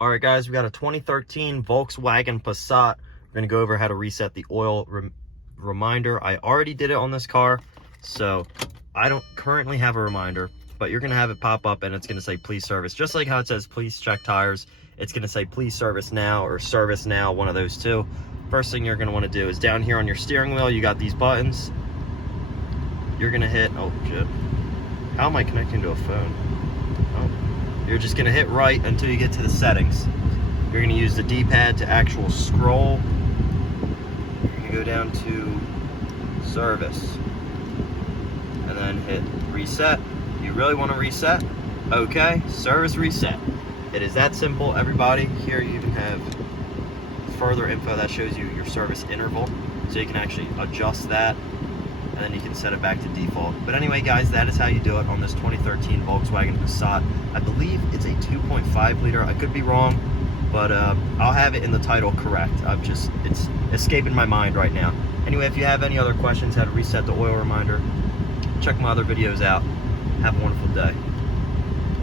All right, guys, we got a 2013 Volkswagen Passat. We're gonna go over how to reset the oil reminder. I already did it on this car, so I don't currently have a reminder, but you're gonna have it pop up and it's gonna say please service. Just like how it says please check tires, it's gonna say please service now or service now, one of those two. First thing you're gonna wanna do is down here on your steering wheel, you got these buttons. You're gonna hit, oh shit, how am I connecting to a phone? Oh. You're just gonna hit right until you get to the settings. You're gonna use the D-pad to actual scroll. You're gonna go down to service and then hit reset. You really wanna reset? Okay, service reset. It is that simple, everybody. Here you even have further info that shows you your service interval, so you can actually adjust that, and then you can set it back to default. But anyway, guys, that is how you do it on this 2013 Volkswagen Passat. I believe it's a 2.5 liter. I could be wrong, but I'll have it in the title correct. It's escaping my mind right now. Anyway, if you have any other questions how to reset the oil reminder, check my other videos out. Have a wonderful day.